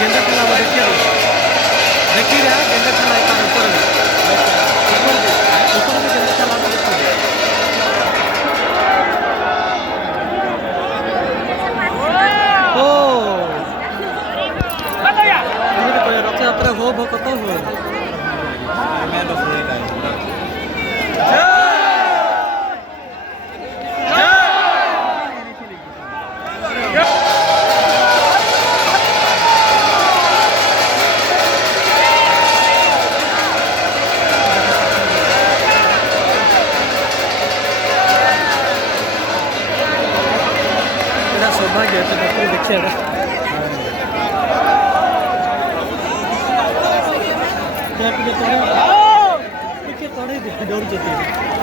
गेंदा ठेला में देखिए रहा गेंदा ठेला एक ऊपर में ऊपर में गेंदा ठेला में देखिए ओ ये कोई रथ यात्रा हो कत हो सौभाग्य देखिए तड़े डर